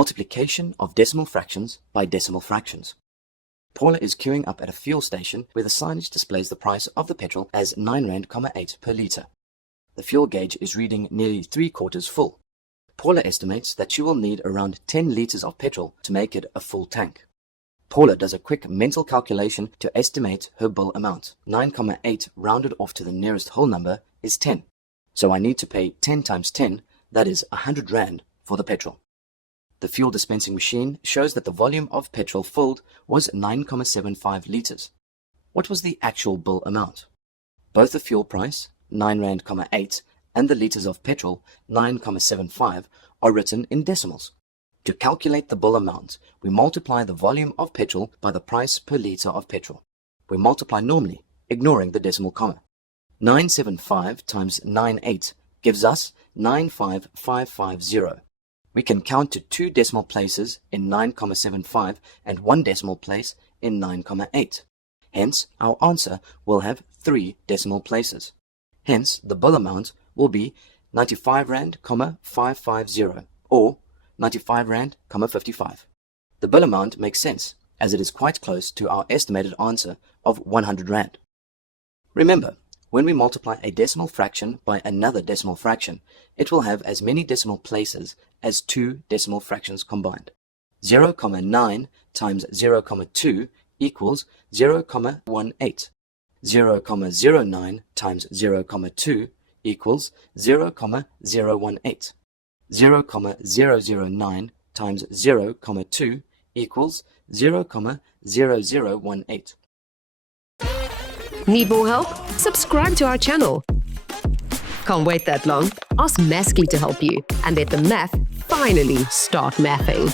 Multiplication of decimal fractions by decimal fractions. Paula is queuing up at a fuel station where the signage displays the price of the petrol as 9 Rand, 8 per litre. The fuel gauge is reading nearly 3/4 full. Paula estimates that she will need around 10 litres of petrol to make it a full tank. Paula does a quick mental calculation to estimate her bill amount. 9,8 rounded off to the nearest whole number is 10. So I need to pay 10 times 10, that is 100 Rand, for the petrol. The fuel dispensing machine shows that the volume of petrol filled was 9,75 litres. What was the actual bill amount? Both the fuel price, 9 Rand, 8, and the litres of petrol, 9,75, are written in decimals. To calculate the bill amount, we multiply the volume of petrol by the price per litre of petrol. We multiply normally, ignoring the decimal comma. 975 times 98 gives us 95550. We can count to 2 decimal places in 9,75 and 1 decimal place in 9,8. Hence, our answer will have 3 decimal places. Hence, the bill amount will be 95 Rand, 550, or 95 Rand, 55. The bill amount makes sense, as it is quite close to our estimated answer of 100 Rand. Remember, when we multiply a decimal fraction by another decimal fraction, it will have as many decimal places as 2 decimal fractions combined. 0,9 times 0,2 equals 0,18. 0,09 times 0,2 equals 0,018. 0,009 times 0,2 equals 0,0018. Need more help? Subscribe to our channel. Can't wait that long? Ask Maskly to help you and let the math finally start mathing.